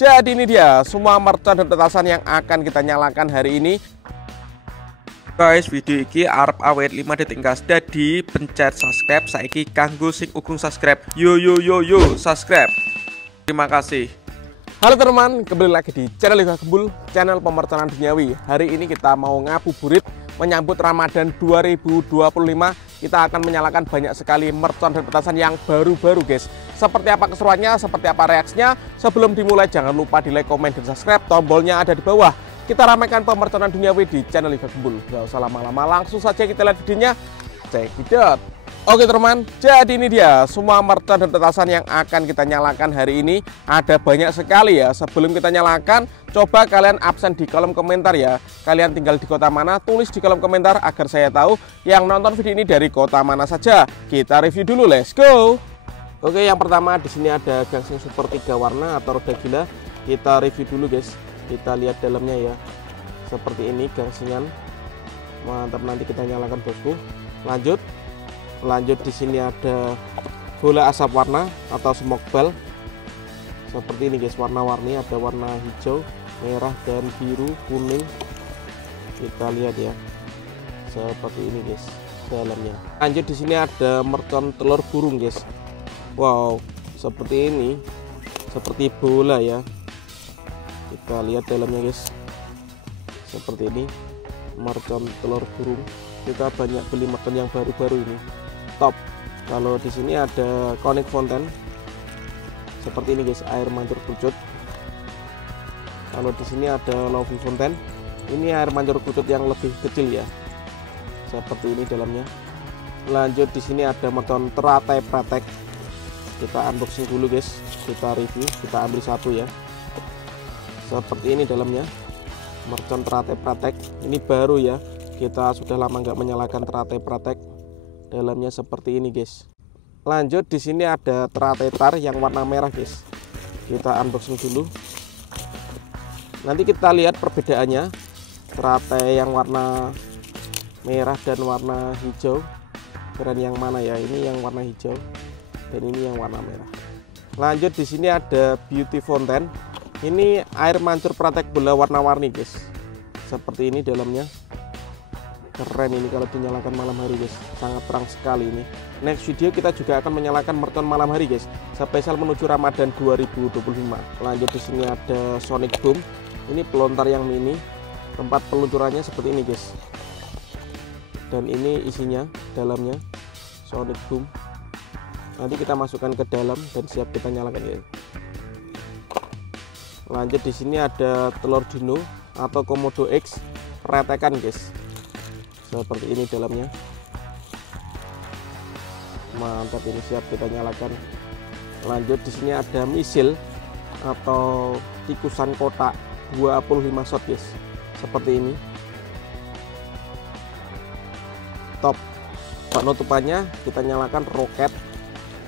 Jadi ini dia semua mercon dan petasan yang akan kita nyalakan hari ini. Guys, video ini arep awet 5 detik gas. Jadi pencet subscribe saiki kanggo sing ugung subscribe. Yo subscribe. Terima kasih. Halo teman, kembali lagi di channel Liga Gembul, channel pemerconan duniawi. Hari ini kita mau ngabuburit menyambut Ramadan 2025. Kita akan menyalakan banyak sekali mercon dan petasan yang baru-baru guys. Seperti apa keseruannya, seperti apa reaksinya. Sebelum dimulai jangan lupa di like, komen, dan subscribe. Tombolnya ada di bawah. Kita ramaikan pemerconan duniawi di channel Liga Gembul. Gak usah lama-lama, langsung saja kita lihat videonya. Check it out. Oke teman, jadi ini dia semua mercon dan petasan yang akan kita nyalakan hari ini. Ada banyak sekali ya. Sebelum kita nyalakan, coba kalian absen di kolom komentar ya. Kalian tinggal di kota mana, tulis di kolom komentar agar saya tahu yang nonton video ini dari kota mana saja. Kita review dulu, let's go. Oke, yang pertama di sini ada gangsing super 3 warna atau roda gila. Kita review dulu guys. Kita lihat dalamnya ya. Seperti ini gangsingan. Mantap, nanti kita nyalakan bosku. Lanjut di sini ada bola asap warna atau smoke ball. Seperti ini guys, warna-warni, ada warna hijau, merah dan biru, kuning. Kita lihat ya. Seperti ini guys dalamnya. Lanjut di sini ada mercon telur burung guys. Wow, seperti ini. Seperti bola ya. Kita lihat dalamnya guys. Seperti ini. Mercon telur burung. Kita banyak beli mercon yang baru-baru ini. Top. Kalau di sini ada conic fountain seperti ini guys, air mancur kerucut. Kalau di sini ada lovely fountain, ini air mancur kerucut yang lebih kecil ya, seperti ini dalamnya. Lanjut di sini ada mercon teratai pratek. Kita unboxing dulu guys, kita review, kita ambil satu ya. Seperti ini dalamnya, mercon teratai pratek. Ini baru ya, kita sudah lama nggak menyalakan teratai pratek. Dalamnya seperti ini guys. Lanjut di sini ada teratai tar yang warna merah guys. Kita unboxing dulu. Nanti kita lihat perbedaannya. Teratai yang warna merah dan warna hijau. Keren yang mana ya? Ini yang warna hijau dan ini yang warna merah. Lanjut di sini ada beauty fountain. Ini air mancur pratek bola warna-warni guys. Seperti ini dalamnya. Keren ini kalau dinyalakan malam hari guys, sangat terang sekali ini. Next video kita juga akan menyalakan mercon malam hari guys, spesial menuju Ramadan 2025. Lanjut di sini ada sonic boom. Ini pelontar yang mini, tempat peluncurannya seperti ini guys. Dan ini isinya dalamnya sonic boom. Nanti kita masukkan ke dalam dan siap kita nyalakan ya. Lanjut di sini ada telur dino atau komodo X retekan guys. Seperti ini dalamnya. Mantap, ini siap kita nyalakan. Lanjut di sini ada misil atau tikusan kotak 25 shot guys. Seperti ini. Top. Penutupannya kita nyalakan roket.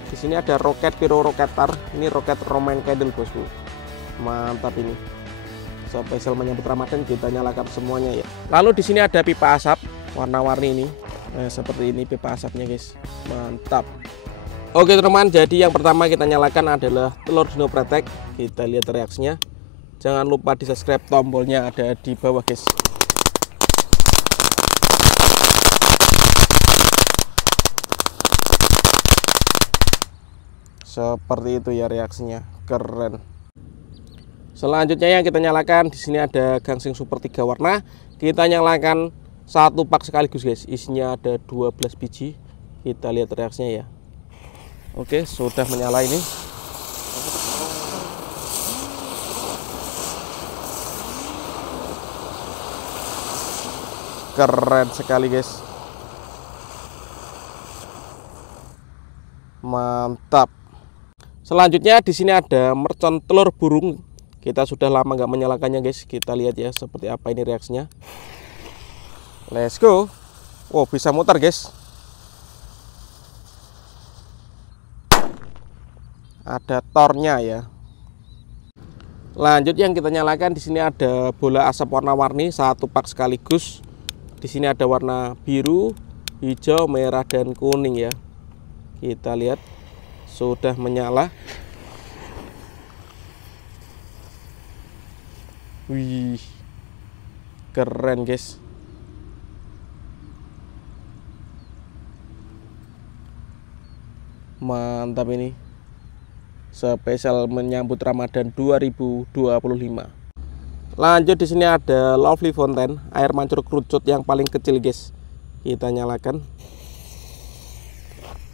Di sini ada roket piro roketar. Ini roket Roman candle bosku. Mantap ini. Spesial menyambut Ramadan kita nyalakan semuanya ya. Lalu di sini ada pipa asap warna-warni ini. Nah, seperti ini pipa asapnya guys. Mantap. Oke teman, jadi yang pertama kita nyalakan adalah telur dino pratek. Kita lihat reaksinya. Jangan lupa di subscribe, tombolnya ada di bawah guys. Seperti itu ya reaksinya, keren. Selanjutnya yang kita nyalakan di sini ada gangsing super 3 warna. Kita nyalakan satu pak sekaligus guys, isinya ada 12 biji. Kita lihat reaksinya ya. Oke, sudah menyala ini. Keren sekali guys. Mantap. Selanjutnya di sini ada mercon telur burung. Kita sudah lama nggak menyalakannya guys. Kita lihat ya seperti apa ini reaksinya. Let's go. Wow, bisa muter guys. Ada tornya ya. Lanjut yang kita nyalakan di sini ada bola asap warna-warni satu pak sekaligus. Di sini ada warna biru, hijau, merah dan kuning ya. Kita lihat sudah menyala. Wih, keren guys. Mantap ini. Spesial menyambut Ramadan 2025. Lanjut, di sini ada Lovely Fountain, air mancur kerucut yang paling kecil guys. Kita nyalakan.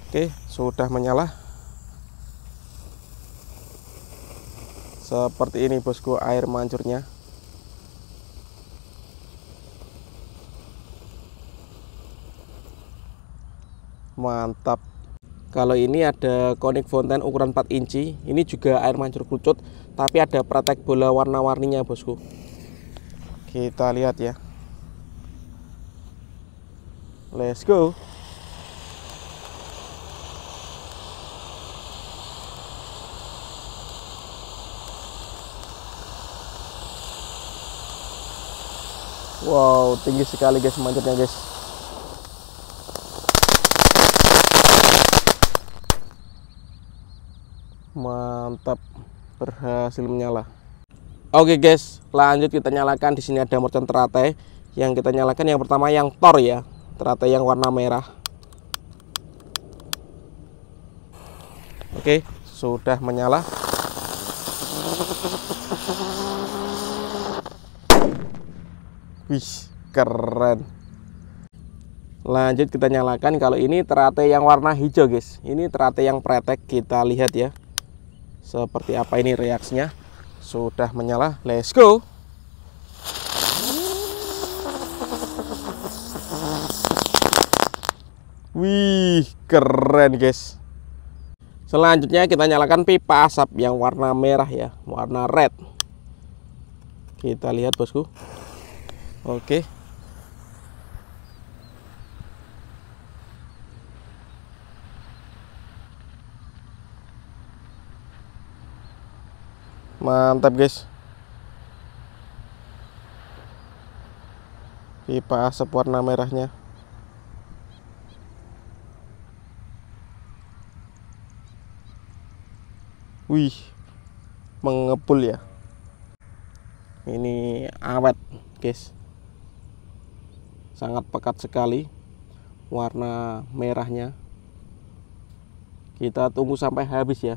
Oke, sudah menyala. Seperti ini bosku air mancurnya. Mantap. Kalau ini ada Conic Fountain ukuran 4 inci. Ini juga air mancur kerucut, tapi ada pratek bola warna-warninya bosku. Kita lihat ya. Let's go. Wow, tinggi sekali guys mancurnya guys. Mantap, berhasil menyala. Oke guys, lanjut kita nyalakan. Di sini ada mercon teratai. Yang kita nyalakan yang pertama yang Thor ya, teratai yang warna merah. Oke, sudah menyala. Wih, keren. Lanjut kita nyalakan. Kalau ini teratai yang warna hijau guys. Ini teratai yang pretek. Kita lihat ya seperti apa ini reaksinya. Sudah menyala, let's go. Wih, keren guys. Selanjutnya kita nyalakan pipa asap yang warna merah ya, warna red. Kita lihat bosku. Oke. Mantap guys. Pipa asap warna merahnya. Wih, mengepul ya. Ini awet guys. Sangat pekat sekali warna merahnya. Kita tunggu sampai habis ya.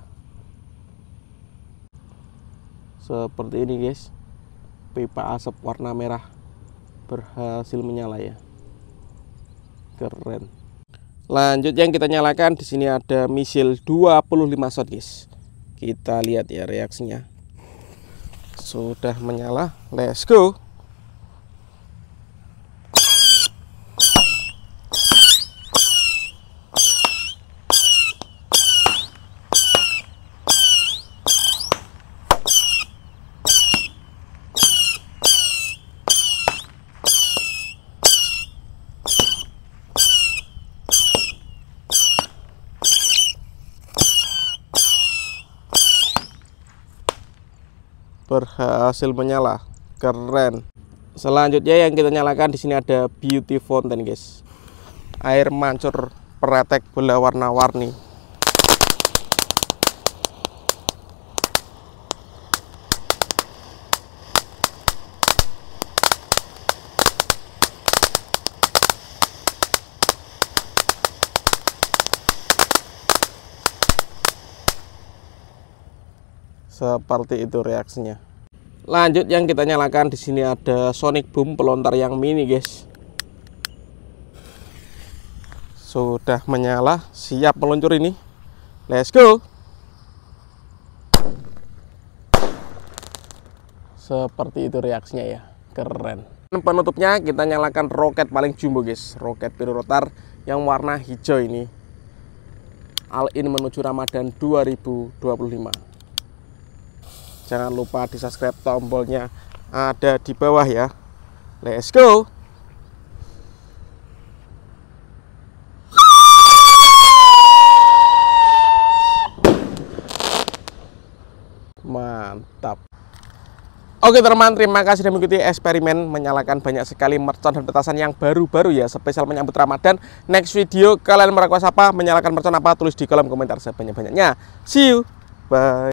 Seperti ini guys, pipa asap warna merah berhasil menyala ya, keren. Lanjut yang kita nyalakan, di sini ada misil 25 shot guys. Kita lihat ya reaksinya. Sudah menyala, let's go. Berhasil menyala, keren. Selanjutnya yang kita nyalakan, di sini ada Beauty Fountain guys, air mancur pretek bola warna-warni. Seperti itu reaksinya. Lanjut yang kita nyalakan, di sini ada Sonic Boom pelontar yang mini guys. Sudah menyala, siap meluncur ini. Let's go. Seperti itu reaksinya ya, keren. Penutupnya kita nyalakan roket paling jumbo guys, roket pirotar yang warna hijau ini. All in menuju Ramadan 2025. Jangan lupa di subscribe, tombolnya ada di bawah ya. Let's go. Mantap. Oke teman, terima kasih sudah mengikuti eksperimen menyalakan banyak sekali mercon dan petasan yang baru-baru ya, spesial menyambut Ramadan. Next video kalian merequest apa, menyalakan mercon apa, tulis di kolom komentar sebanyak-banyaknya. See you, bye.